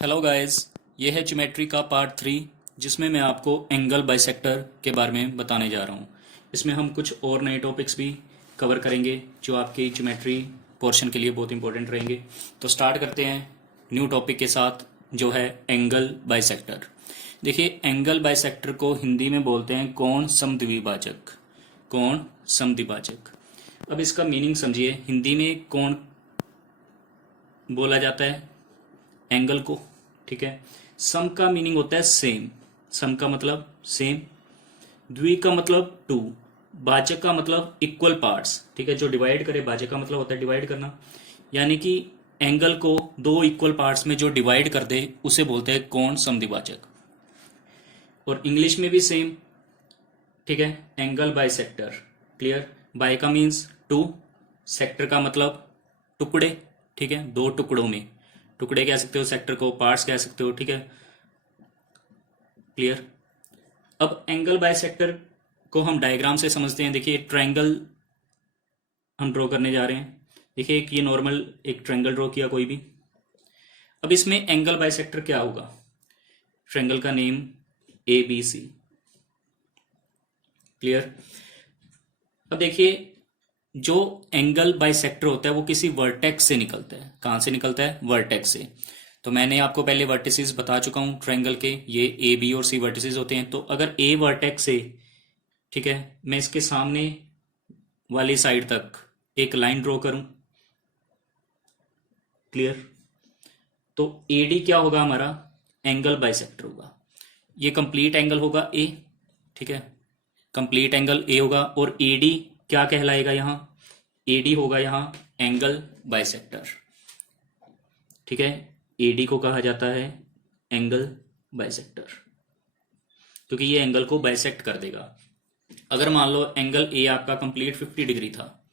Hello guys, ये है geometry का पार्ट 3 जिसमें मैं आपको एंगल बाइसेक्टर के बारे में बताने जा रहा हूँ। इसमें हम कुछ और नए टॉपिक्स भी कवर करेंगे जो आपके ज्योमेट्री पोर्शन के लिए बहुत इंपॉर्टेंट रहेंगे। तो स्टार्ट करते हैं न्यू टॉपिक के साथ जो है एंगल बाइसेक्टर। देखिए, एंगल बाइसेक्टर को हिंदी में बोलते हैं कोण समद्विभाजक। कोण समद्विभाजक। अब इसका मीनिंग समझिए। हिंदी में कोण बोला जाता है एंगल को, ठीक है। सम का मीनिंग होता है सेम। सम का मतलब सेम। द्वि का मतलब टू। भाजक का मतलब इक्वल पार्ट्स, ठीक है। जो डिवाइड करे, भाजक का मतलब होता है डिवाइड करना। यानी कि एंगल को दो इक्वल पार्ट्स में जो डिवाइड कर दे उसे बोलते हैं कोण समद्विभाजक। और इंग्लिश में भी सेम, ठीक है। Angle bisector. क्लियर। बाय का मीन्स टू, सेक्टर का मतलब टुकड़े, ठीक है। दो टुकड़ों में, टुकड़े कह सकते हो, सेक्टर को पार्ट्स कह सकते हो, ठीक है। क्लियर। अब एंगल बाइसेक्टर को हम डायग्राम से समझते हैं। देखिए, ट्रायंगल हम ड्रॉ करने जा रहे हैं। देखिए, एक ये नॉर्मल एक ट्रायंगल ड्रॉ किया कोई भी। अब इसमें एंगल बाइसेक्टर क्या होगा? ट्रायंगल का name A B C. Clear. अब देखिए, जो एंगल बाइसेक्टर होता है वो किसी वर्टेक्स से निकलता है। कहां से निकलता है? वर्टेक्स से। तो मैंने आपको पहले वर्टिसेस बता चुका हूं ट्रायंगल के, ये ए बी और सी वर्टिसेस होते हैं। तो अगर ए वर्टेक्स से, ठीक है, मैं इसके सामने वाली साइड तक एक लाइन ड्रॉ करूं। क्लियर। तो एडी क्या होगा हमारा? एंगल बाइसेक्टर होगा। ये कंप्लीट एंगल होगा ए, ठीक है। कंप्लीट एंगल ए होगा। और एडी क्या कहलाएगा यहां? एडी होगा यहां एंगल बाइसेक्टर, ठीक है। एडी को कहा जाता है एंगल बाइसेक्टर क्योंकि ये एंगल को बाइसेक्ट कर देगा। अगर मान लो एंगल ए आपका कंप्लीट 50 डिग्री था,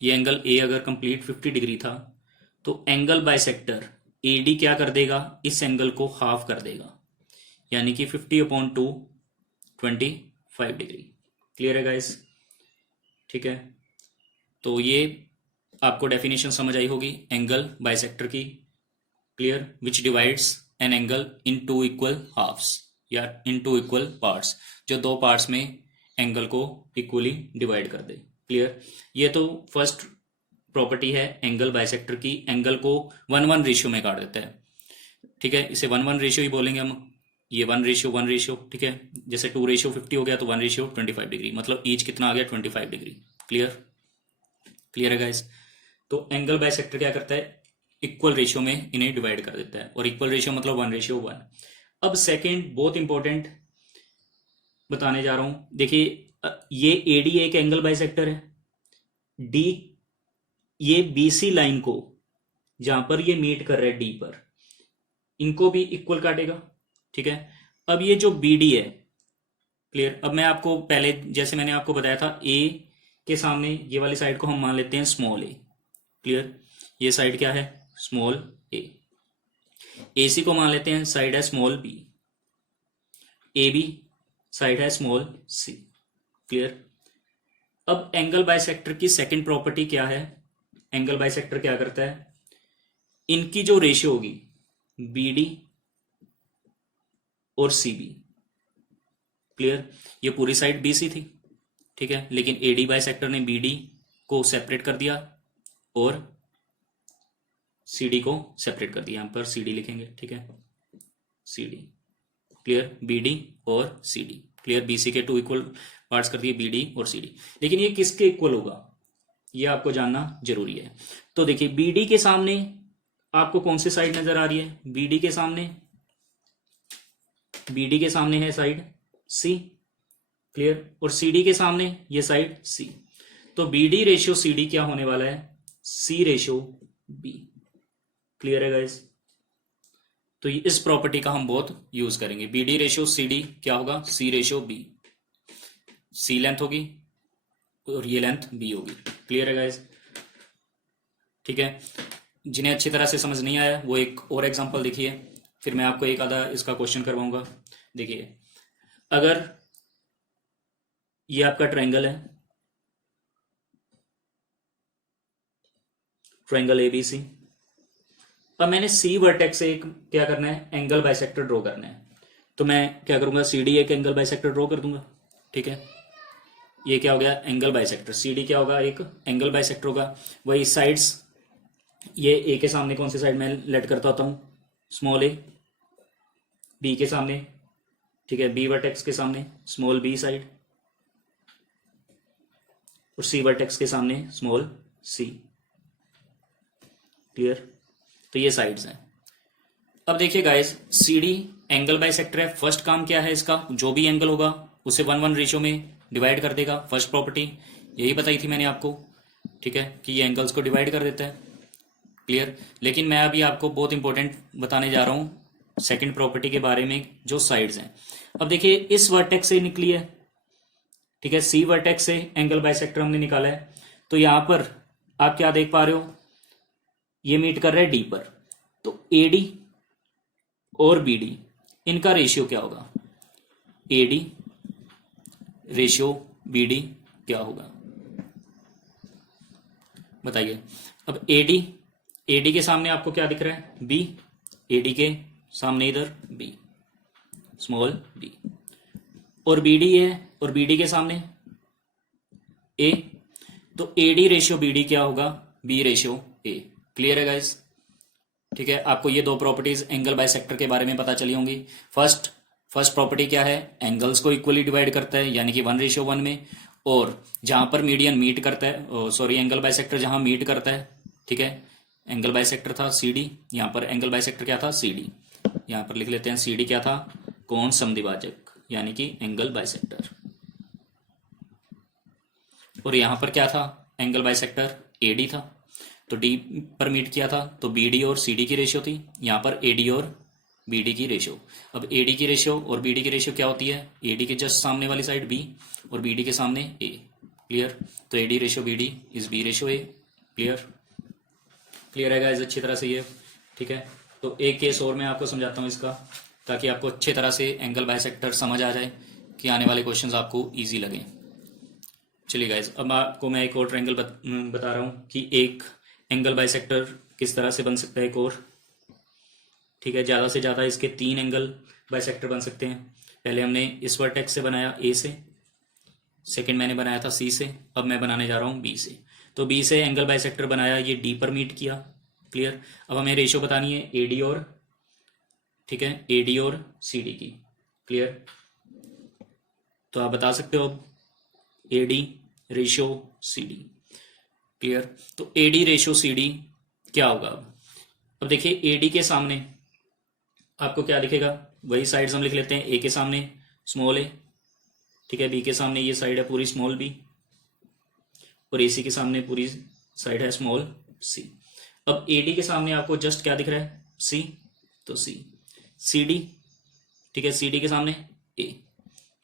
ये एंगल ए अगर कंप्लीट 50 डिग्री था, तो एंगल बाइसेक्टर एडी क्या कर देगा? इस एंगल को हाफ कर देगा, यानी कि 50/2 25 डिग्री। क्लियर है गाइस? ठीक है। तो ये आपको डेफिनेशन समझ आई होगी एंगल बाइसेक्टर की। Clear. Which divides an angle in two equal halves या इन टू इक्वल पार्ट्स, जो दो पार्ट्स में एंगल को इक्वली डिवाइड कर दे। क्लियर। ये तो फर्स्ट प्रॉपर्टी है एंगल बाइसेक्टर की। एंगल को 1:1 रेशियो में काट देता है, ठीक है। इसे 1:1 रेशियो ही बोलेंगे हम। ये 1:1 रेशियो, ठीक है। जैसे 2:50 हो गया तो 1:25 डिग्री, मतलब ईच कितना आ गया? 25 डिग्री। क्लियर। क्लियर है गाइस? तो एंगल बाइसेक्टर क्या करता है? इक्वल रेशियो में इन्हें डिवाइड कर देता है। और इक्वल रेशियो मतलब 1:1। अब सेकेंड बहुत इंपॉर्टेंट बताने जा रहा हूं। देखिए, ये एडी एक एंगल बाइसेक्टर है। डी, ये बीसी लाइन को जहां पर ये मीट कर रहा है डी पर, इनको भी इक्वल काटेगा, ठीक है। अब ये जो बीडी है, क्लियर। अब मैं आपको पहले जैसे मैंने आपको बताया था, ए के सामने ये वाली साइड को हम मान लेते हैं स्मॉल ए। क्लियर। ये साइड क्या है? स्मॉल ए। एसी को मान लेते हैं साइड है small B. A B side है स्मॉल सी। क्लियर। अब एंगल बाइसेक्टर की सेकंड प्रॉपर्टी क्या है? एंगल बाइसेक्टर क्या करता है? इनकी जो रेशियो होगी बीडी और सीबी। क्लियर। ये पूरी साइड बीसी थी, ठीक है, लेकिन एडी बाइसेक्टर ने बीडी को सेपरेट कर दिया और सीडी को सेपरेट कर दिया। यहां पर सीडी लिखेंगे, ठीक है, सीडी। क्लियर। बीडी और सीडी। क्लियर। बीसी के टू इक्वल पार्ट्स कर दिए, बीडी और सीडी। लेकिन ये किसके इक्वल होगा, ये आपको जानना जरूरी है। तो देखिए, बीडी के सामने आपको कौन सी साइड नजर आ रही है? बीडी के सामने, बीडी के सामने है साइड सी। क्लियर। और सीडी के सामने ये साइड सी। तो बीडी रेशियो सीडी क्या होने वाला है? सी रेशियो बी। क्लियर है गाइस? तो इस प्रॉपर्टी का हम बहुत यूज करेंगे। बीडी रेशियो सीडी क्या होगा? सी रेशियो बी। सी लेंथ होगी और ये लेंथ बी होगी। क्लियर है गाइस? ठीक है। जिन्हें अच्छी तरह से समझ नहीं आया वो एक और एग्जांपल देखिए, फिर मैं आपको एक आधा इसका क्वेश्चन करवाऊंगा। देखिए, अगर ये आपका ट्रायंगल है, ट्रायंगल एबीसी, अब मैंने सी वर्टेक्स से एक क्या करना है, एंगल बाइसेक्टर ड्रॉ करना है। तो मैं क्या करूंगा, सी डी एक एंगल बाइसेक्टर ड्रॉ कर दूंगा। ठीक है, ये क्या हो गया, एंगल बाइसेक्टर। सी डी क्या होगा, एक एंगल बाइसेक्टर होगा। वही साइड्स, ये ए के सामने कौन सी साइड में लेट करता होता हूँ, स्मॉल ए। बी के सामने, ठीक है, बी वर्टेक्स के सामने स्मॉल बी साइड, और सी वर्टेक्स के सामने स्मॉल सी। क्लियर। तो ये साइड्स हैं। अब देखिए guys, C D angle bisector है। फर्स्ट काम क्या है इसका, जो भी एंगल होगा उसे 1:1 रेशियो में डिवाइड कर देगा। फर्स्ट प्रॉपर्टी यही बताई थी मैंने आपको, ठीक है, कि ये एंगल्स को डिवाइड कर देता है। क्लियर। लेकिन मैं अभी आपको बहुत इंपॉर्टेंट बताने जा रहा हूँ सेकंड प्रॉपर्टी के बारे में, जो साइड्स हैं। अब देखिए, इस वर्टेक्स से निकली है, ठीक है, सी वर्टेक्स से एंगल बाइसेक्टर हमने निकाला है। तो यहां पर आप क्या देख पा रहे हो, ये मीट कर रहा है डी पर। तो एडी और बीडी, इनका रेशियो क्या होगा, एडी रेशियो बीडी क्या होगा, बताइए। अब एडी, एडी के सामने आपको क्या दिख रहा है, बी। एडी के सामने इधर बी, स्मॉल बी। और बीडी है, और बीडी के सामने ए। तो एडी रेशियो बीडी क्या होगा, बी रेशियो ए। क्लियर है गाइस। ठीक है, आपको ये दो प्रॉपर्टीज एंगल बाइसेक्टर के बारे में पता चली होंगी। फर्स्ट प्रॉपर्टी क्या है, एंगल्स को इक्वली डिवाइड करता है, यानी कि 1:1 में। और जहां पर मीडियन मीट करता है, सॉरी, एंगल बाइसेक्टर जहां मीट करता है, ठीक है, एंगल बाइसेक्टर था सी डी, यहाँ पर एंगल बाइसेक्टर क्या था, सी डी। यहाँ पर लिख लेते हैं सी डी क्या था, कोण समद्विभाजक, यानी कि एंगल बाइसेक्टर। और यहाँ पर क्या था, एंगल बाइसेक्टर एडी था। तो डी पर मीट किया था, तो बीडी और सीडी की रेशियो थी। यहाँ पर एडी और बीडी की रेशियो। अब एडी की रेशियो और बीडी की रेशियो क्या होती है, एडी के जस्ट सामने वाली साइड बी और बीडी के सामने ए। क्लियर। तो AD ratio BD is B ratio A. Clear. Clear है गाइस अच्छी तरह से ये, ठीक है। तो एक केस और मैं आपको समझाता हूँ इसका, ताकि आपको अच्छी तरह से एंगल बाइसेक्टर समझ आ जाए, कि आने वाले क्वेश्चंस आपको इजी लगे। चलिए गाइस, अब आपको मैं एक और ट्रायंगल बता रहा हूँ कि एक एंगल बाइसेक्टर किस तरह से बन सकता है एक और, ठीक है। ज़्यादा से ज़्यादा इसके 3 एंगल बाइसेक्टर बन सकते हैं। पहले हमने इस वर्टेक्स से बनाया ए से, सेकंड मैंने बनाया था सी से, अब मैं बनाने जा रहा हूँ बी से। तो बी से एंगल बाइसेक्टर बनाया, ये डी पर मीट किया। क्लियर। अब हमें रेशियो बतानी है एडी और, ठीक है, एडी और सी डी की। क्लियर। तो आप बता सकते हो AD ratio C D. Clear. तो एडी रेशियो सी डी क्या होगा। अब देखिए, एडी के सामने आपको क्या दिखेगा, वही साइड्स हम लिख लेते हैं। ए के सामने स्मॉल ए, ठीक है, बी के सामने ये साइड है पूरी स्मॉल बी, और एसी के सामने पूरी साइड है स्मॉल सी। अब एडी के सामने आपको जस्ट क्या दिख रहा है, सी, तो सी। सी डी, ठीक है, सी डी के सामने ए,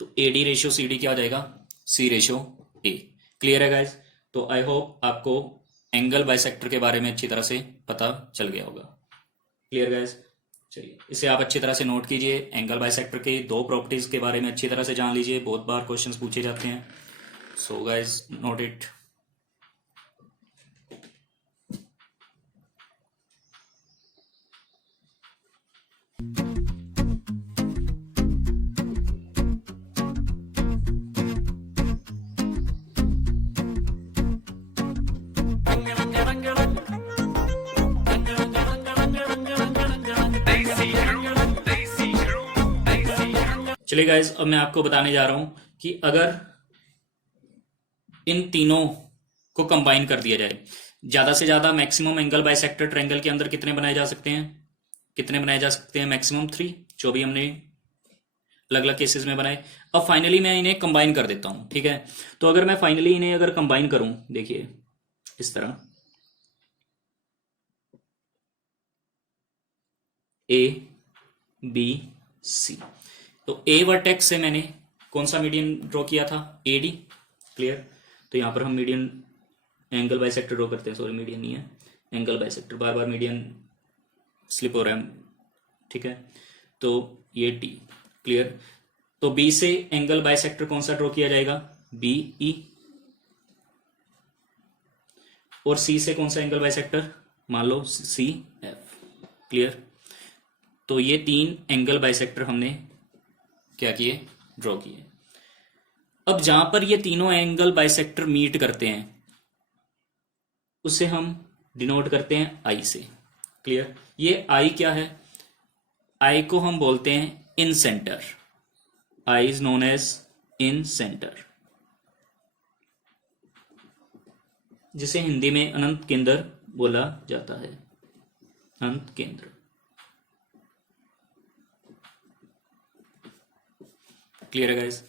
तो एडी रेशियो सी डी क्या हो जाएगा, सी रेशियो ए। क्लियर है गाइज। तो आई होप आपको एंगल बाइसेक्टर के बारे में अच्छी तरह से पता चल गया होगा। Clear guys. चलिए, इसे आप अच्छी तरह से नोट कीजिए। एंगल बाइसेक्टर के 2 प्रॉपर्टीज के बारे में अच्छी तरह से जान लीजिए, बहुत बार क्वेश्चंस पूछे जाते हैं। So guys, note it. चलिए गाइज, अब मैं आपको बताने जा रहा हूं कि अगर इन तीनों को कंबाइन कर दिया जाए, ज्यादा से ज्यादा मैक्सिमम एंगल बाइसेक्टर ट्रायंगल के अंदर कितने बनाए जा सकते हैं, कितने बनाए जा सकते हैं, मैक्सिमम 3, जो भी हमने अलग अलग केसेस में बनाए। अब फाइनली मैं इन्हें कंबाइन कर देता हूं, ठीक है। तो अगर मैं फाइनली इन्हें अगर कंबाइन करूं, देखिए इस तरह, ए बी सी। तो ए वर्टेक्स से मैंने कौन सा मीडियन ड्रॉ किया था, एडी। क्लियर। तो यहां पर हम मीडियन एंगल बाइसेक्टर ड्रॉ करते हैं, सॉरी मीडियन नहीं है, एंगल बाइसेक्टर, बार बार मीडियन स्लिप हो रहा है, ठीक है। तो ये डी। क्लियर। तो बी से एंगल बाइसेक्टर कौन सा ड्रॉ किया जाएगा, बी ई। और सी से कौन सा एंगल बाइसेक्टर, मान लो सी एफ। क्लियर। तो ये 3 एंगल बाइसेक्टर हमने क्या किए, ड्रॉ किए। अब जहां पर ये तीनों एंगल बाइसेक्टर मीट करते हैं उसे हम डिनोट करते हैं आई से। क्लियर। ये आई क्या है, आई को हम बोलते हैं incentre, I is known as incentre, जिसे हिंदी में अनंत केंद्र बोला जाता है, अनंत केंद्र। क्लियर है गाइस।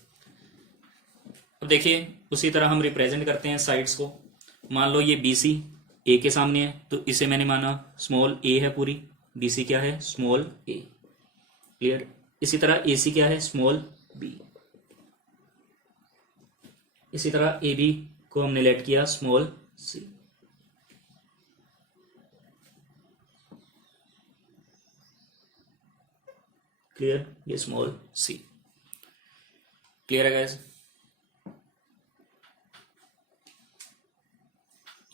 अब देखिए उसी तरह हम रिप्रेजेंट करते हैं साइड्स को। मान लो ये BC ए के सामने है तो इसे मैंने माना स्मॉल ए है पूरी, BC क्या है, स्मॉल ए। क्लियर। इसी तरह AC क्या है, स्मॉल बी। इसी तरह AB को हमने लेट किया स्मॉल सी। क्लियर, ये स्मॉल सी। क्लियर है गाइस।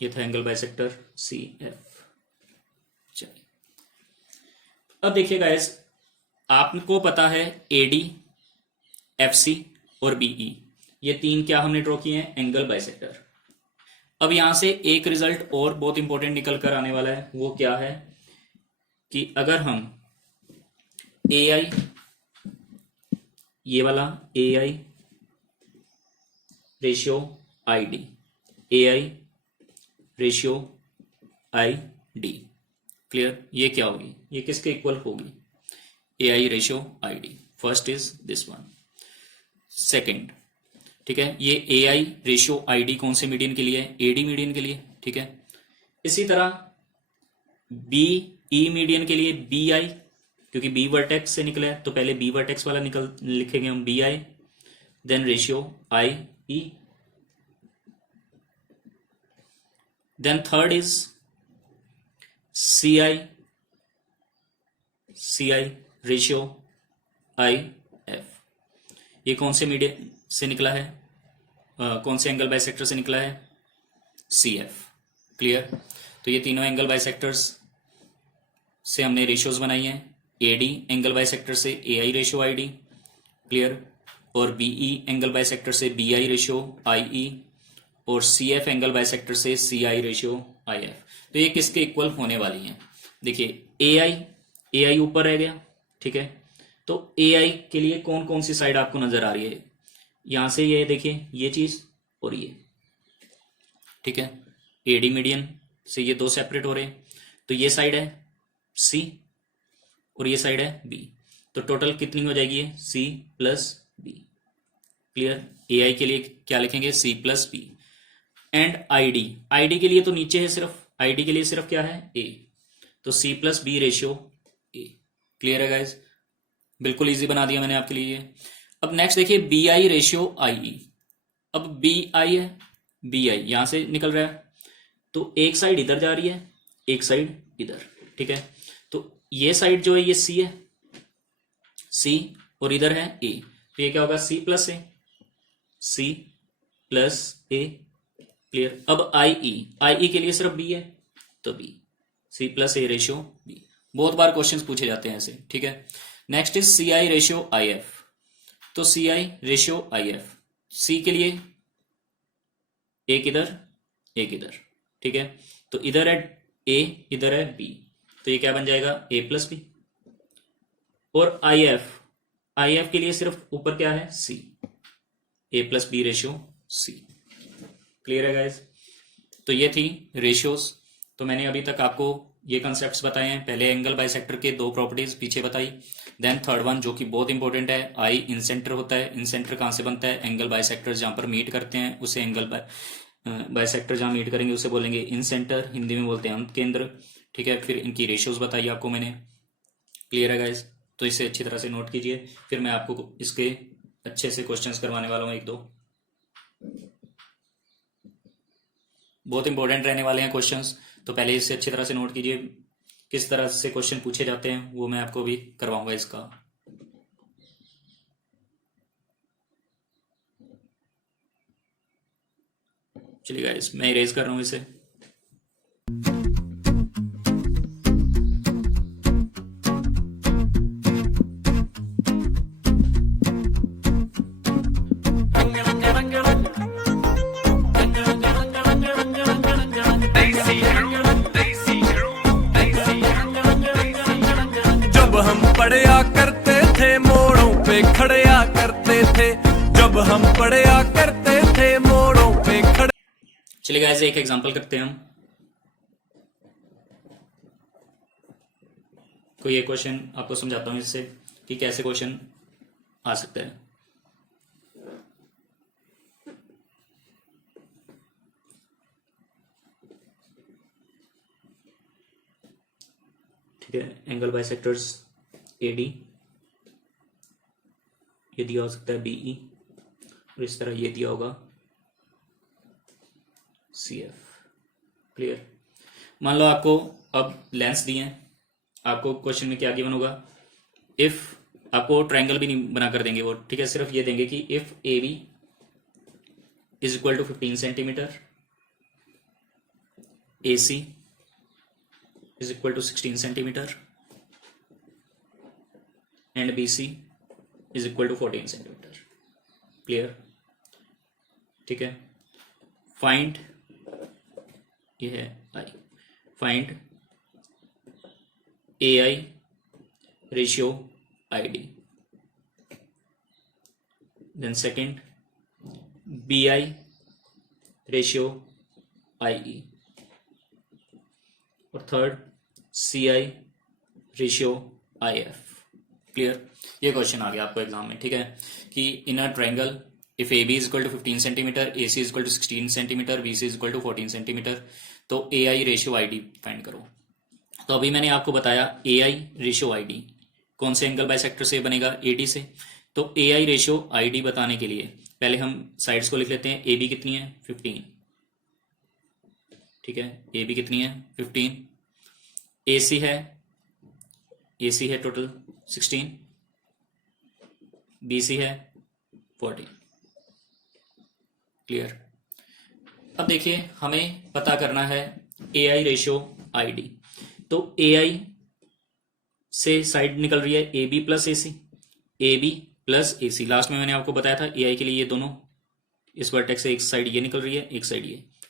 ये था एंगल बाइसेक्टर CF। चलिए अब देखिए गाइस, आपको पता है AD, FC और BE, ये 3 क्या हमने ड्रॉ किए हैं, एंगल बाइसेक्टर। अब यहां से एक रिजल्ट और बहुत इंपॉर्टेंट निकल कर आने वाला है, वो क्या है कि अगर हम AI, ये वाला AI ratio ID, AI ratio ID, clear, ये क्या होगी, ये किसके इक्वल होगी, AI ratio ID। First is this one. Second, ठीक है, ये AI रेशियो ID कौन से मीडियन के लिए है, AD मीडियन के लिए। ठीक है। इसी तरह BE मीडियन के लिए BI, क्योंकि B वर्टेक्स से निकला है तो पहले B वर्टेक्स वाला लिखेंगे हम BI, then ratio IE, then third is CI ratio IF। ये कौन से मीडियन से निकला है, कौन से एंगल बाइसेक्टर से निकला है, CF। क्लियर। तो ये तीनों एंगल बाइसेक्टर्स से हमने रेशियोज बनाई हैं। AD एंगल बाइसेक्टर से AI रेशियो ID, क्लियर, और BE एंगल बाइसेक्टर से BI रेशियो IE, और CF एंगल बाइसेक्टर से CI रेशियो IF। तो ये किसके इक्वल होने वाली हैं, देखिए AI ऊपर रह गया। ठीक है। तो AI के लिए कौन कौन सी साइड आपको नजर आ रही है, यहां से ये देखिए ये चीज और ये, ठीक है, AD मीडियन से ये 2 सेपरेट हो रहे हैं, तो ये साइड है C और ये साइड है B, तो टोटल कितनी हो जाएगी ये C plus B। Clear. AI के लिए क्या लिखेंगे, C plus B। And ID के लिए तो नीचे है सिर्फ, ID के लिए सिर्फ क्या है A, तो C plus B ratio A। Clear है गाइज, बिल्कुल इजी बना दिया मैंने आपके लिए ये। अब नेक्स्ट देखिए BI रेशियो IE। अब BI है, BI यहां से निकल रहा है तो एक साइड इधर जा रही है, एक साइड इधर। ठीक है। तो ये साइड जो है ये C है, C, और इधर है A, तो ये क्या होगा C plus A, C plus A। Clear. अब IE के लिए सिर्फ B है तो B, C plus A ratio B। बहुत बार क्वेश्चंस पूछे जाते हैं ऐसे। ठीक है। Next is CI ratio IF। तो CI रेशियो IF, C के लिए एक इधर एक इधर। ठीक है। तो इधर है A, इधर है B, तो ये क्या बन जाएगा A प्लस B। और IF के लिए सिर्फ ऊपर क्या है C, A plus B ratio C। Clear है गाइज। तो ये थी रेशियोज। तो मैंने अभी तक आपको ये कंसेप्ट्स बताए हैं। पहले एंगल बाइसेक्टर के 2 प्रॉपर्टीज पीछे बताई, देन थर्ड वन जो कि बहुत इंपॉर्टेंट है, आई इन सेंटर होता है। इन सेंटर कहाँ से बनता है, एंगल बाइसेक्टर जहां पर मीट करते हैं उसे एंगल बाइसेक्टर जहां मीट करेंगे उसे बोलेंगे इन सेंटर, हिंदी में बोलते हैं अंत केंद्र। ठीक है। फिर इनकी रेशियोज बताई आपको मैंने। क्लियर है गाइज। तो इसे अच्छी तरह से नोट कीजिए, फिर मैं आपको इसके अच्छे से क्वेश्चंस करवाने वाला हूँ, 1-2 बहुत इंपॉर्टेंट रहने वाले हैं क्वेश्चंस। तो पहले इसे अच्छी तरह से नोट कीजिए, किस तरह से क्वेश्चन पूछे जाते हैं वो मैं आपको भी करवाऊंगा इसका। चलिए गाइस, मैं इरेज कर रहा हूं इसे। हम पढ़या करते थे मोड़ों पे खड़या करते थे, जब हम पढ़या करते थे मोड़ों पे खड़े। चलिए गाइस एक एग्जांपल करते हैं हम। कोई एक क्वेश्चन आपको समझाता हूँ इससे कि कैसे क्वेश्चन आ सकता है। ठीक है, एंगल बाइसेक्टर्स एडी, ये दिया हो सकता है बीई, और इस तरह ये दिया होगा सीएफ। क्लियर। मान लो आपको अब लेंस दिए हैं, आपको क्वेश्चन में क्या गिवन होगा, इफ, आपको ट्रायंगल भी नहीं बना कर देंगे वो, ठीक है, सिर्फ ये देंगे कि if A B is equal to 15 centimetre, A C is equal to 16 centimetre and B C is equal to 14 centimetre. Clear. ठीक है, फाइंड, ये है I, find A I ratio I D, then second B I ratio I E, और third C I ratio I F. Clear. ये question आ गया आपको exam में, ठीक है, कि in a triangle if A B is equal to 15 centimetre, A C is equal to 16 centimetre, B C is equal to 14 centimetre, तो A I ratio I D find करो। तो अभी मैंने आपको बताया ए आई रेशियो आई डी कौन से angle bisector से बनेगा, ए डी से। तो A I ratio I D बताने के लिए पहले हम साइड्स को लिख लेते हैं। ए बी कितनी है, 15, ठीक है, ए बी कितनी है 15, ए सी है टोटल 16, बी सी है 14। क्लियर। अब देखिए हमें पता करना है A I ratio I D. तो ए आई से साइड निकल रही है A B plus A C, A B plus A C. Last में मैंने आपको बताया था ए आई के लिए ये दोनों, इस वर्टेक्स से एक साइड ये निकल रही है, एक साइड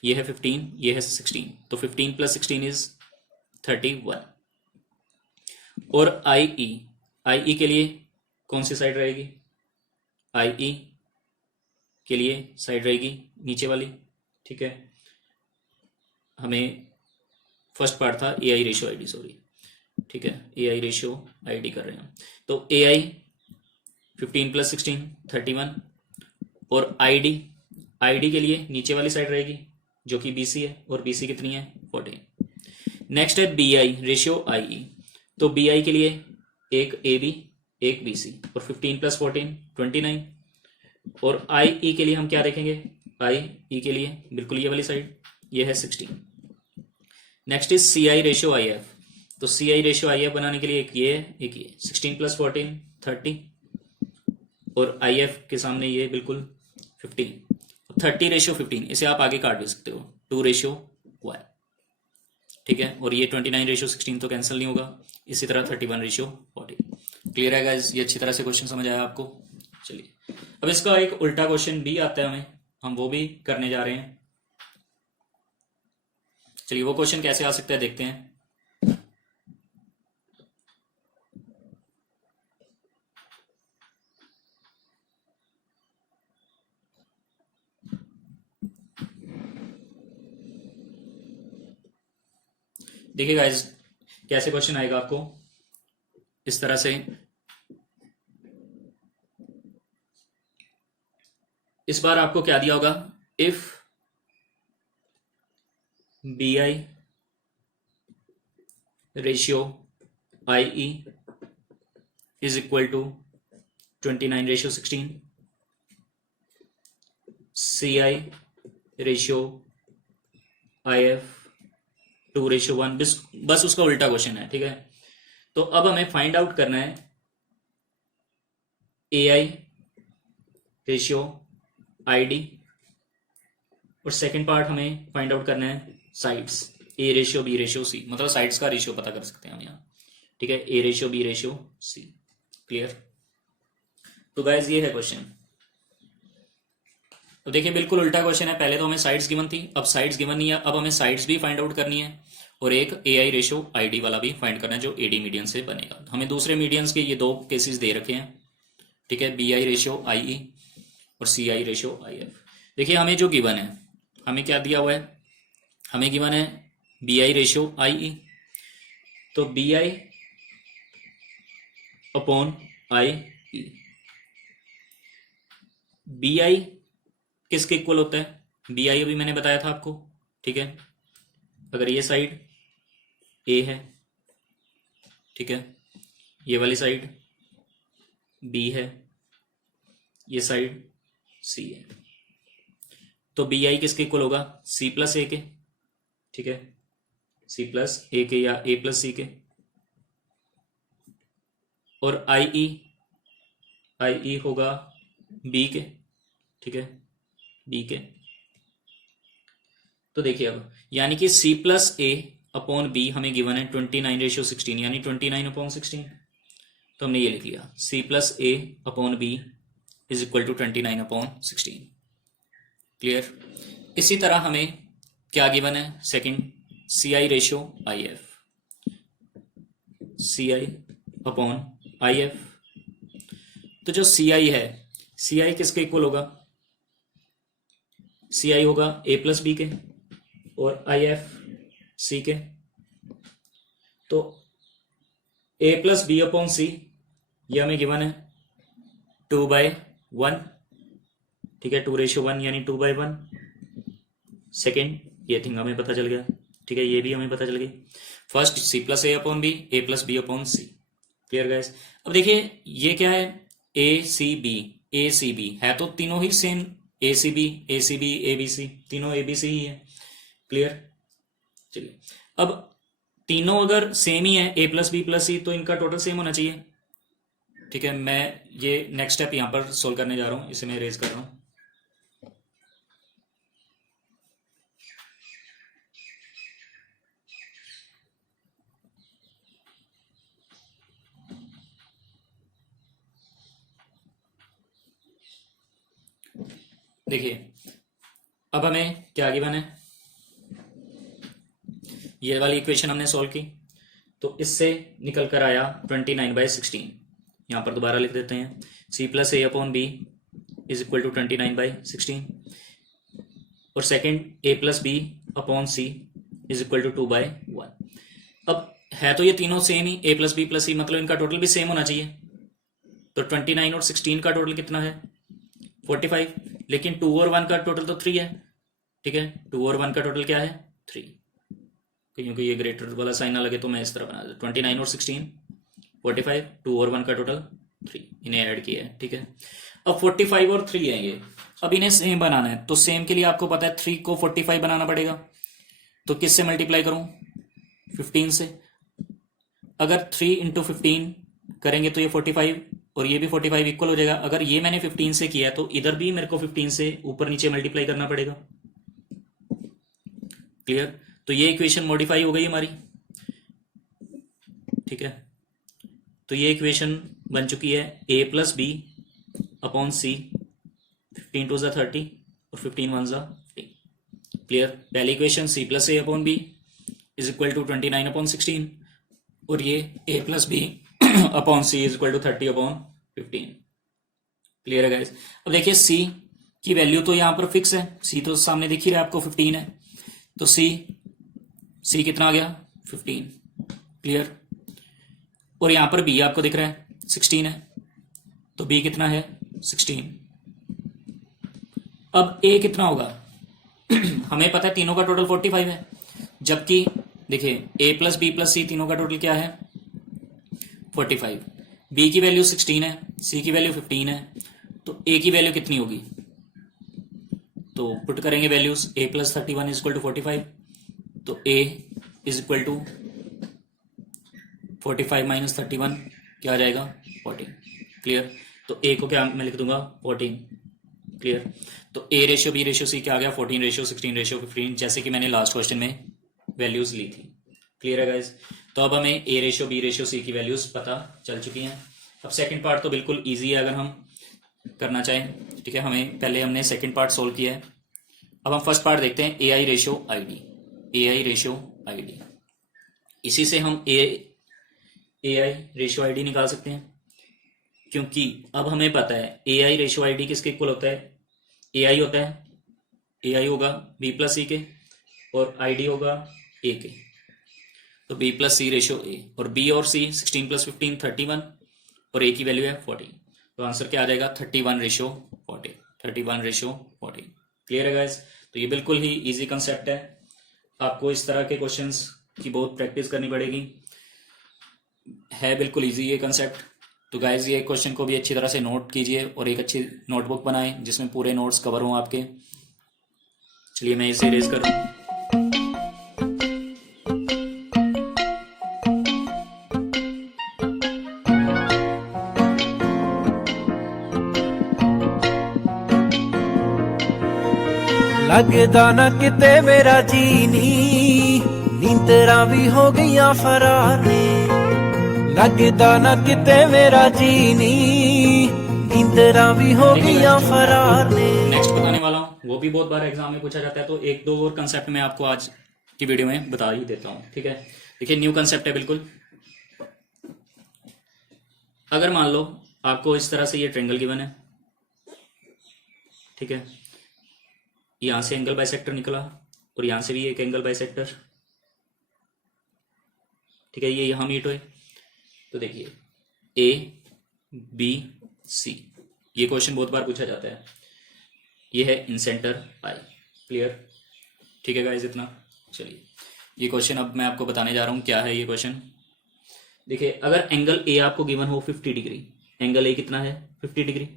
ये है 15, ये है 16, तो 15 प्लस 16 इज 31। और आई ई के लिए कौन सी साइड रहेगी, आई ई के लिए साइड रहेगी नीचे वाली, ठीक है। हमें फर्स्ट पार्ट था A I ratio I D, sorry, ठीक है, A I ratio I D कर रहे हैं। तो ए आई 15 प्लस 16 31, और आई डी के लिए नीचे वाली साइड रहेगी जो कि बी सी है, और बी सी कितनी है 14। नेक्स्ट है बी आई रेशियो आई ई। तो बी आई के लिए एक ए बी एक बी सी, और 15 प्लस 14 29, और आई ई के लिए हम क्या देखेंगे, आई ई के लिए बिल्कुल ये वाली साइड, ये है 16। Next is C I ratio I F. तो C I ratio I F बनाने के लिए एक ये है, एक ये, 16 प्लस 14 30, और आई एफ के सामने ये बिल्कुल 15, 30 रेशियो 15, इसे आप आगे काट भी सकते हो, 2 रेशियो 1, ठीक है, और ये 29 रेशियो 16 तो कैंसिल नहीं होगा, इसी तरह 31 रेशियो 40। क्लियर है गाइस, ये अच्छी तरह से क्वेश्चन समझ आया आपको। चलिए अब इसका एक उल्टा क्वेश्चन भी आता है हमें, हम वो भी करने जा रहे हैं। चलिए वो क्वेश्चन कैसे आ सकता है देखते हैं। देखिए गाइस कैसे क्वेश्चन आएगा आपको, इस तरह से। इस बार आपको क्या दिया होगा, if B I ratio I E is equal to 29 ratio 16, C I ratio I F 2 ratio 1, बस उसका उल्टा क्वेश्चन है, ठीक है। तो अब हमें फाइंड आउट करना है A I ratio I D, और सेकेंड पार्ट हमें फाइंड आउट करना है sides, A ratio B ratio C, मतलब साइड्स का रेशियो पता कर सकते हैं हम यहाँ, ठीक है, A ratio B ratio C. Clear. तो गाइज ये है क्वेश्चन। तो देखिए बिल्कुल उल्टा क्वेश्चन है, पहले तो हमें साइड्स गिवन थी, अब साइड्स गिवन नहीं है, अब हमें साइड्स भी फाइंड आउट करनी है, और एक AI रेशो ID वाला भी फाइंड करना है जो AD मीडियन से बनेगा। हमें दूसरे मीडियंस के ये दो केसेस दे रखे हैं, ठीक है, BI रेशो IE और CI रेशो IF। देखिए हमें जो गिवन है, हमें क्या दिया हुआ है, हमें गिवन है BI रेशो IE, तो BI अपॉन IE, BI किसके इक्वल होता है, BI अभी मैंने बताया था आपको, ठीक है, अगर ये साइड A है, ठीक है, ये वाली साइड B है, ये साइड C है, तो BI किसके इक्वल होगा, C प्लस A के, ठीक है, C प्लस A के या A प्लस C के, और IE होगा B के, ठीक है, B के। तो देखिए अब यानी कि C plus A upon B हमें गिवन है 29:16 यानी 29/16, तो हमने ये लिख लिया C plus A upon B is equal to 29/16। Clear. इसी तरह हमें क्या गिवन है, second CI ratio IF, CI upon IF, तो जो CI है, CI किसके इक्वल होगा, CI होगा A प्लस B के और IF C के, तो A plus B upon C ये हमें गिवन है 2/1, ठीक है, 2:1 यानी 2/1। सेकेंड ये थिंग हमें पता चल गया, ठीक है, ये भी हमें पता चल गई। First C plus A upon B, A plus B upon C। Clear guys. अब देखिए ये क्या है, ACB है तो तीनों ही सेम, ACB ABC तीनों ABC ही है। क्लियर। चलिए अब तीनों अगर सेम ही है A plus B plus C तो इनका टोटल सेम होना चाहिए, ठीक है। मैं ये नेक्स्ट स्टेप यहां पर सोल्व करने जा रहा हूं, इसे मैं रेज कर रहा हूं। देखिए अब हमें क्या गिवन है, ये वाली इक्वेशन हमने सॉल्व की तो इससे निकल कर आया 29/16। यहां पर दोबारा लिख देते हैं, C plus A upon B is equal to 29/16 और second A plus B upon C is equal to 2/1। अब है तो ये तीनों सेम ही, A plus B plus C, मतलब इनका टोटल भी सेम होना चाहिए। तो 29 और 16 का टोटल कितना है 45, लेकिन 2 और 1 का टोटल तो 3 है, ठीक है, 2 और 1 का टोटल क्या है 3, क्योंकि ये ग्रेटर वाला साइन ना लगे तो मैं इस तरह बना दूं, 29 और 16 45, 2 और 1 का टोटल 3, इन्हें ऐड किया है, ठीक है। अब 45 और 3 है ये, अब इन्हें सेम बनाना है तो सेम के लिए आपको पता है 3 को 45 बनाना पड़ेगा, तो किससे मल्टीप्लाई करूं 15 से। अगर 3 इंटू 15 करेंगे तो ये 45 और ये भी 45 इक्वल हो जाएगा। अगर ये मैंने 15 से किया तो इधर भी मेरे को 15 से ऊपर नीचे मल्टीप्लाई करना पड़ेगा। क्लियर। तो ये इक्वेशन मॉडिफाई हो गई हमारी, ठीक है। तो ये इक्वेशन बन चुकी है A plus B upon C, 15 2 30 और 15 1 15। क्लियर। पहली equation C plus A upon B is equal to 29/16 और ये A plus B upon C is equal to 30/15। Clear है गाइस। अब देखिए C की वैल्यू तो यहां पर फिक्स है, C तो सामने दिख ही रहा है आपको 15 है, तो C कितना आ गया 15। क्लियर। और यहां पर B आपको दिख रहा है 16 है, तो B कितना है 16। अब A कितना होगा हमें पता है तीनों का टोटल 45 है, जबकि देखिए A plus B plus C तीनों का टोटल क्या है 45। B की वैल्यू 16 है, C की वैल्यू 15 है, तो A की वैल्यू कितनी होगी, तो पुट करेंगे values, A plus 31 is equal to 45, तो A is equal to 45 minus 31 क्या आ जाएगा 14। क्लियर। तो A को क्या मैं लिख दूंगा 14। क्लियर। तो A ratio B ratio C क्या आ गया 14:16:15, जैसे कि मैंने लास्ट क्वेश्चन में वैल्यूज ली थी। क्लियर है गाइस। तो अब हमें A ratio B ratio C की वैल्यूज पता चल चुकी हैं। अब सेकंड पार्ट तो बिल्कुल इजी है अगर हम करना चाहें, ठीक है। हमने सेकंड पार्ट सोल्व किया है। अब हम फर्स्ट पार्ट देखते हैं AI ratio ID। AI ratio ID इसी से हम ए आई रेशियो आई डी निकाल सकते हैं, क्योंकि अब हमें पता है A I ratio I D किसके इक्वल होता है, ए आई होता है, ए आई होगा बी प्लस सी के और आई डी होगा ए के। तो B plus C ratio A, और बी और सी 16 प्लस 15 31 और ए की वैल्यू है 40। तो आंसर क्या आ जाएगा 31 रेशियो 40, 31 रेशियो 40। क्लियर है गाइस? तो ये बिल्कुल ही इजी कंसेप्ट है, आपको इस तरह के क्वेश्चंस की बहुत प्रैक्टिस करनी पड़ेगी, है बिल्कुल इजी ये कंसेप्ट। तो गाइज ये क्वेश्चन को भी अच्छी तरह से नोट कीजिए और एक अच्छी नोटबुक बनाएं जिसमें पूरे नोट्स कवर हों आपके। चलिए मैं इसे इरेज कर दूं। लगदा ना किते मेरा जीनी, नींदरां भी हो गईयां फरार ने। लगदा ना किते मेरा जीनी, नींदरां भी हो गईयां फरार ने। नेक्स्ट बताने वाला हूँ, वो भी बहुत बार एग्जाम में पूछा जाता है, तो एक दो और कंसेप्ट मैं आपको आज की वीडियो में बता ही देता हूँ। ठीक है, देखिए न्यू कंसेप्ट है बिल्कुल। अगर मान लो आपको इस तरह से ये ट्रायंगल गिवन है, ठीक है, यहां से एंगल बाइसेक्टर निकला और यहां से भी एक एंगल बाइसेक्टर, ठीक है, ये यहां मीट हुए। तो देखिए ए बी सी, ये क्वेश्चन बहुत बार पूछा जाता है, ये है इन सेंटर आई। क्लियर? ठीक है गाइस, इतना। चलिए ये क्वेश्चन अब मैं आपको बताने जा रहा हूं क्या है ये क्वेश्चन। देखिए अगर एंगल ए आपको गिवन हो 50 डिग्री, एंगल ए कितना है 50 डिग्री,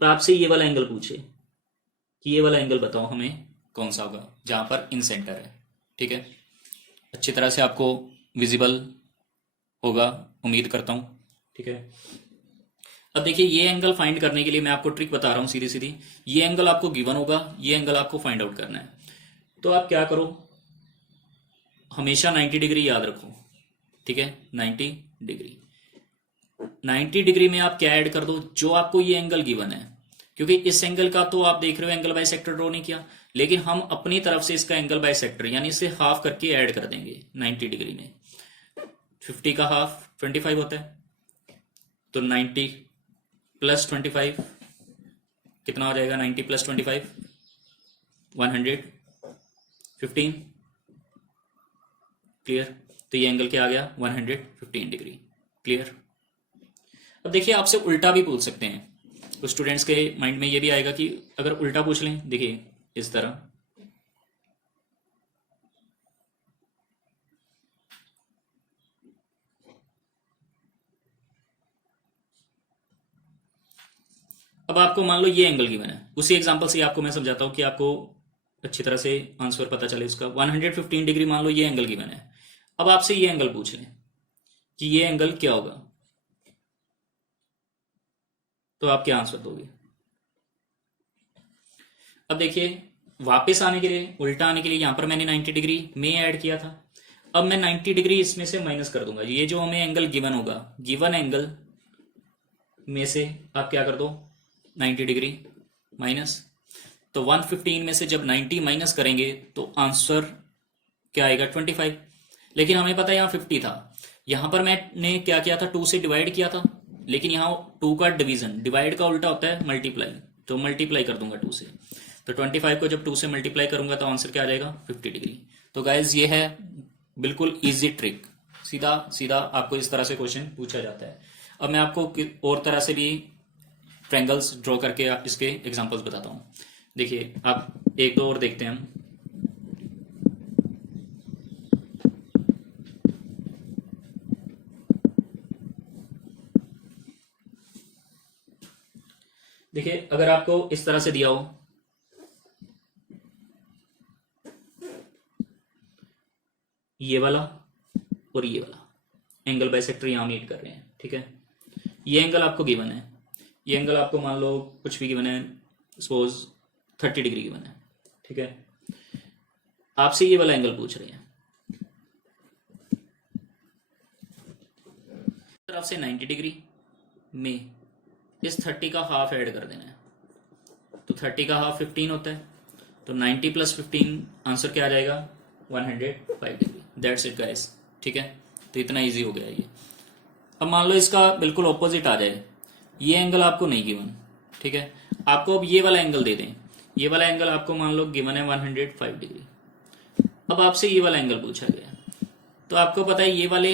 और आपसे ये वाला एंगल पूछे कि ये वाला एंगल बताओ हमें कौन सा होगा जहां पर इन सेंटर है। ठीक है, अच्छी तरह से आपको विजिबल होगा उम्मीद करता हूं। ठीक है, अब देखिए ये एंगल फाइंड करने के लिए मैं आपको ट्रिक बता रहा हूं सीधी सीधी। ये एंगल आपको गिवन होगा, ये एंगल आपको फाइंड आउट करना है। तो आप क्या करो, हमेशा 90 डिग्री याद रखो। ठीक है, 90 डिग्री, 90 डिग्री में आप क्या ऐड कर दो, जो आपको ये एंगल गिवन है, क्योंकि इस एंगल का तो आप देख रहे हो एंगल बाइसेक्टर ड्रॉ नहीं किया, लेकिन हम अपनी तरफ से इसका एंगल बाइसेक्टर यानी इसे हाफ करके ऐड कर देंगे 90 डिग्री में। 50 का हाफ 25 होता है, तो 90 प्लस 25 कितना हो जाएगा, 90 प्लस 25 115। क्लियर? तो ये एंगल क्या आ गया 115 डिग्री। क्लियर? अब देखिए आपसे उल्टा भी पूछ सकते हैं, तो स्टूडेंट्स के माइंड में ये भी आएगा कि अगर उल्टा पूछ लें, देखिए इस तरह, अब आपको मान लो ये एंगल गिवन है, उसी एग्जांपल से आपको मैं समझाता हूं कि आपको अच्छी तरह से आंसर पता चले उसका। 115 डिग्री मान लो ये एंगल गिवन है, अब आपसे ये एंगल पूछ लें कि ये एंगल क्या होगा, तो आप क्या आंसर दोगे। अब देखिए वापस आने के लिए, उल्टा आने के लिए, यहां पर मैंने 90 डिग्री में ऐड किया था, अब मैं 90 डिग्री इसमें से माइनस कर दूंगा। ये जो हमें एंगल गिवन होगा, गिवन एंगल में से आप क्या कर दो 90 डिग्री माइनस, तो 115 में से जब 90 माइनस करेंगे तो आंसर क्या आएगा 25। लेकिन हमें पता है यहाँ 50 था, यहां पर मैंने क्या किया था 2 से डिवाइड किया था, लेकिन यहाँ 2 का डिवीजन, डिवाइड का उल्टा होता है मल्टीप्लाई, तो मल्टीप्लाई कर दूंगा 2 से, तो 25 को जब 2 से मल्टीप्लाई करूंगा तो आंसर क्या आ जाएगा 50 डिग्री। तो गाइज ये है बिल्कुल इजी ट्रिक, सीधा सीधा आपको इस तरह से क्वेश्चन पूछा जाता है। अब मैं आपको और तरह से भी ट्रायंगल्स ड्रॉ करके इसके एग्जांपल्स बताता हूं। देखिए आप एक दो और देखते हैं हम। देखिए अगर आपको इस तरह से दिया हो, ये वाला और ये वाला एंगल बाइसेक्टर यहां मीट कर रहे हैं, ठीक है, ये एंगल आपको गिवन है, ये एंगल आपको मान लो कुछ भी गिवन है, सपोज 30 डिग्री गिवन है, ठीक है, आपसे ये वाला एंगल पूछ रहे हैं, तरफ से 90 डिग्री में इस 30 का हाफ ऐड कर देना है, तो 30 का हाफ 15 होता है, तो 90 प्लस 15 आंसर क्या आ जाएगा 105 डिग्री। दैट्स इट गाइस, ठीक है। तो इतना इजी हो गया ये। अब मान लो इसका बिल्कुल ऑपोजिट आ जाए, ये एंगल आपको नहीं गिवन, ठीक है, आपको अब ये वाला एंगल दे दें, ये वाला एंगल आपको मान लो गिवन है 105 डिग्री। अब आपसे ये वाला एंगल पूछा गया, तो आपको पता है ये वाले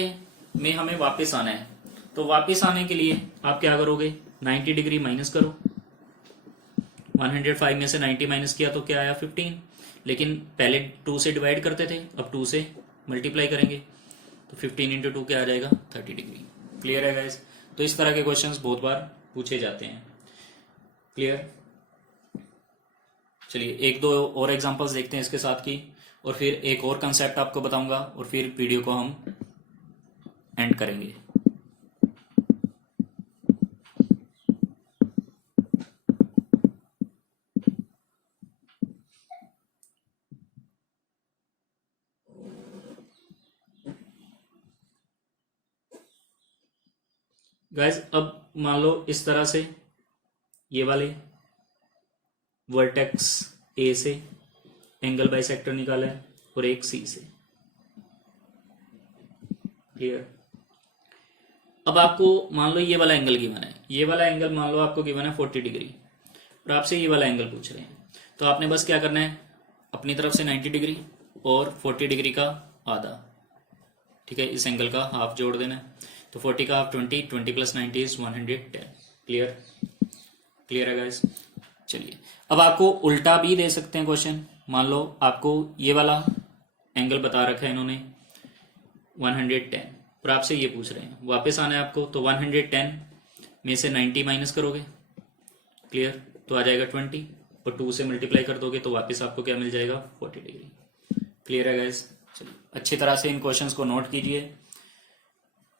में हमें वापस आना है, तो वापस आने के लिए आप क्या करोगे, 90 डिग्री माइनस करो, 105 में से 90 माइनस किया तो क्या आया 15, लेकिन पहले 2 से डिवाइड करते थे, अब 2 से मल्टीप्लाई करेंगे, तो 15 इंटू 2 क्या आ जाएगा 30 डिग्री। क्लियर है गाइस? तो इस तरह के क्वेश्चंस बहुत बार पूछे जाते हैं। क्लियर? चलिए एक दो और एग्जांपल्स देखते हैं इसके साथ की, और फिर एक और कंसेप्ट आपको बताऊंगा, और फिर वीडियो को हम एंड करेंगे। गाइस अब मान लो इस तरह से ये वाले वर्टेक्स ए से एंगल बाइसेक्टर निकाला है और एक सी से। क्लियर? अब आपको मान लो ये वाला एंगल गिवन है, ये वाला एंगल मान लो आपको गिवन है 40 डिग्री, और आपसे ये वाला एंगल पूछ रहे हैं, तो आपने बस क्या करना है, अपनी तरफ से 90 डिग्री और 40 डिग्री का आधा, ठीक है, इस एंगल का हाफ जोड़ देना है, तो 40 का half 20, 20 plus 90 is 110। Clear? Clear है गाइस? चलिए अब आपको उल्टा भी दे सकते हैं क्वेश्चन, मान लो आपको ये वाला एंगल बता रखा है इन्होंने 110, और आपसे ये पूछ रहे हैं, वापस आना है आपको, तो 110 में से 90 माइनस करोगे, क्लियर, तो आ जाएगा 20, और 2 से मल्टीप्लाई कर दोगे तो वापस आपको क्या मिल जाएगा 40 डिग्री। क्लियर है गाइस? चलिए अच्छी तरह से इन क्वेश्चंस को नोट कीजिए,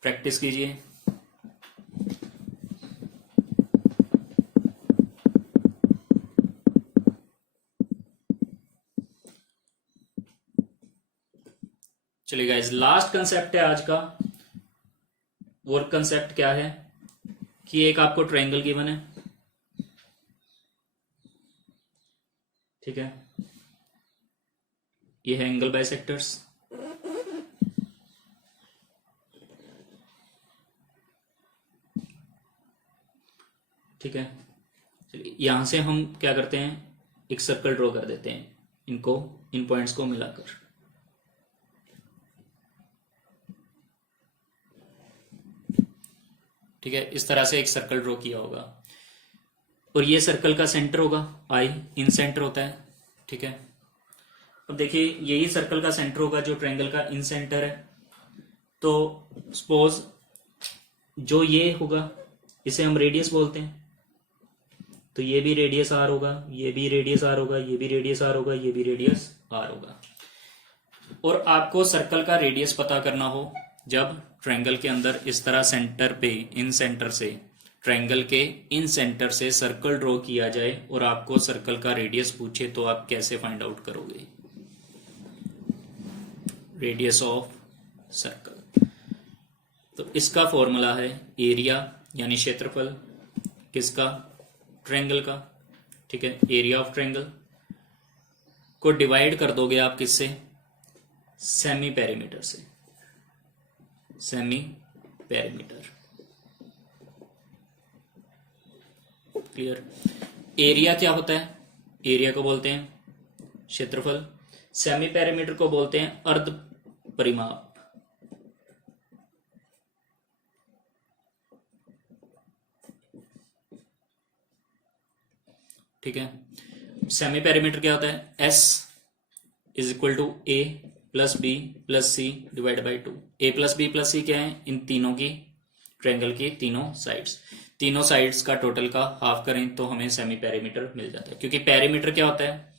प्रैक्टिस कीजिए। चलिए गाइस लास्ट कंसेप्ट है आज का, वो कंसेप्ट क्या है कि एक आपको ट्रायंगल गिवन है, ठीक है, ये है एंगल बाइसेक्टर्स, ठीक है। चलिए यहां से हम क्या करते हैं, एक सर्कल ड्रॉ कर देते हैं, इनको इन पॉइंट्स को मिलाकर, ठीक है, इस तरह से एक सर्कल ड्रॉ किया होगा, और ये सर्कल का सेंटर होगा आई, इन सेंटर होता है, ठीक है। अब देखिए यही सर्कल का सेंटर होगा जो ट्रायंगल का इन सेंटर है, तो सपोज जो ये होगा इसे हम रेडियस बोलते हैं, तो ये भी रेडियस आर होगा, ये भी रेडियस आर होगा, ये भी रेडियस आर होगा, ये भी रेडियस आर होगा। और आपको सर्कल का रेडियस पता करना हो जब ट्रायंगल के अंदर इस तरह सेंटर पे, इन सेंटर से, ट्रायंगल के इन सेंटर से सर्कल ड्रॉ किया जाए और आपको सर्कल का रेडियस पूछे, तो आप कैसे फाइंड आउट करोगे रेडियस ऑफ सर्कल? तो इसका फॉर्मूला है एरिया यानी क्षेत्रफल किसका, ट्रायंगल का, ठीक है, एरिया ऑफ ट्रायंगल को डिवाइड कर दोगे आप किससे, सेमी पेरीमीटर से, सेमी पेरीमीटर। क्लियर? एरिया क्या होता है, एरिया को बोलते हैं क्षेत्रफल, सेमी पेरीमीटर को बोलते हैं अर्ध परिमाप, ठीक है। सेमी पेरीमीटर क्या होता है, S is equal to A plus B plus C divide by 2। A plus B plus C क्या है, इन तीनों की, ट्रायंगल की तीनों साइड्स का टोटल का हाफ करें तो हमें सेमी पेरीमीटर मिल जाता है, क्योंकि पेरीमीटर क्या होता है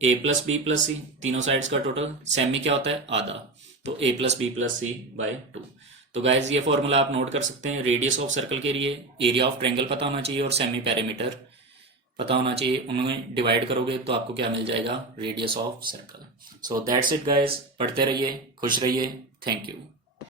ए प्लस बी प्लस सी, तीनों साइड्स का टोटल, सेमी क्या होता है आधा, तो A plus B plus C by 2। तो गाइज ये फॉर्मूला आप नोट कर सकते हैं, रेडियस ऑफ सर्कल के लिए एरिया ऑफ ट्रायंगल पता होना चाहिए और सेमी पेरीमीटर पता होना चाहिए, उनमें डिवाइड करोगे तो आपको क्या मिल जाएगा, radius of circle. So that's it guys, पढ़ते रहिए, खुश रहिए, थैंक यू।